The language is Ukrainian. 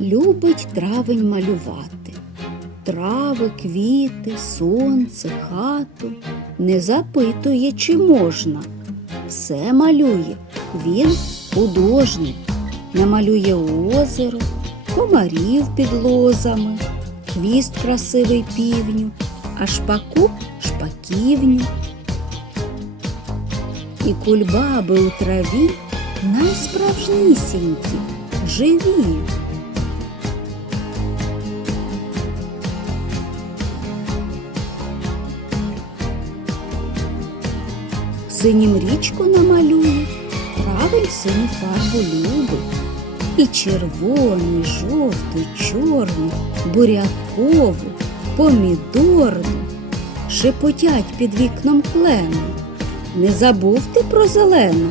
любить травень малювати. Трави, квіти, сонце, хату не запитує, чи можна. Все малює, він художник, намалює озеро, комарів під лозами, хвіст красивий півню, а шпаку шпаківню. І кульбаби у траві найсправжнісінькі, живі. Синім річку намалює, травень синю фарбу любить. І червоний, жовтий, чорний, бурякову, помідорну шепотять під вікном клени. Не забув ти про зелену?